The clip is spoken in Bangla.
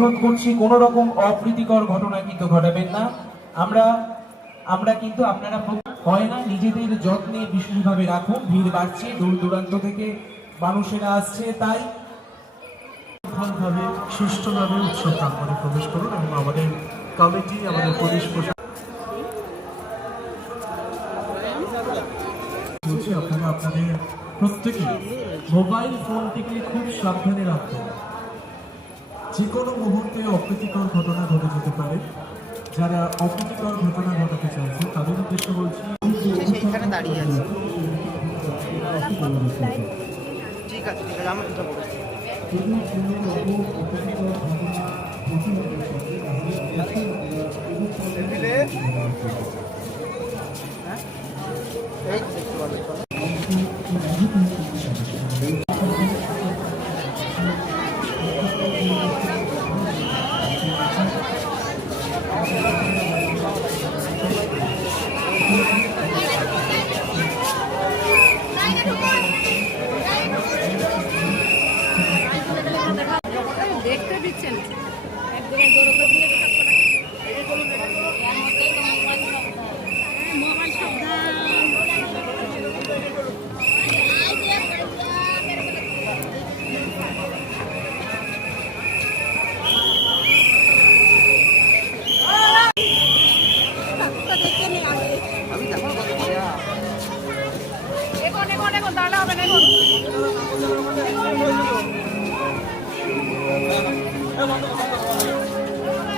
অনুরোধ করছি কোনো রকম অপ্রীতিকর ঘটনা কিন্তু ঘটাবেন না। আমরা কিন্তু আপনারা হয় না, নিজেদের যত্নে বিশেষভাবে রাখুন। ভিড় বাড়ছে, দূর দূরান্ত থেকে মানুষেরা আসছে, তাই ভাবে সুষ্ঠুভাবে উৎসব প্রাঙ্গণে প্রবেশ করুন এবং আমাদের কমিটি, আমাদের পুলিশ প্রশাসন বলছি আপনারা আপনাদের প্রত্যেকে মোবাইল ফোনটিকে খুব সাবধানে রাখবেন। যে কোনো মুহূর্তে অপ্রীতিকর ঘটনা ঘটে যেতে পারে। যারা অপ্রীতিকর ঘটনা ঘটাতে চাইছে তাদের উদ্দেশ্যে বলছি, সেইখানে দাঁড়িয়ে আছে। ঠিক আছে, ঠিক আছে, আমার দুটো বলছি। এই দেখতে পাবে দেখতে দিচ্ছেন মোবাইল সাবধান। আমি দেখো এখন দাঁড়া হবে না এখন।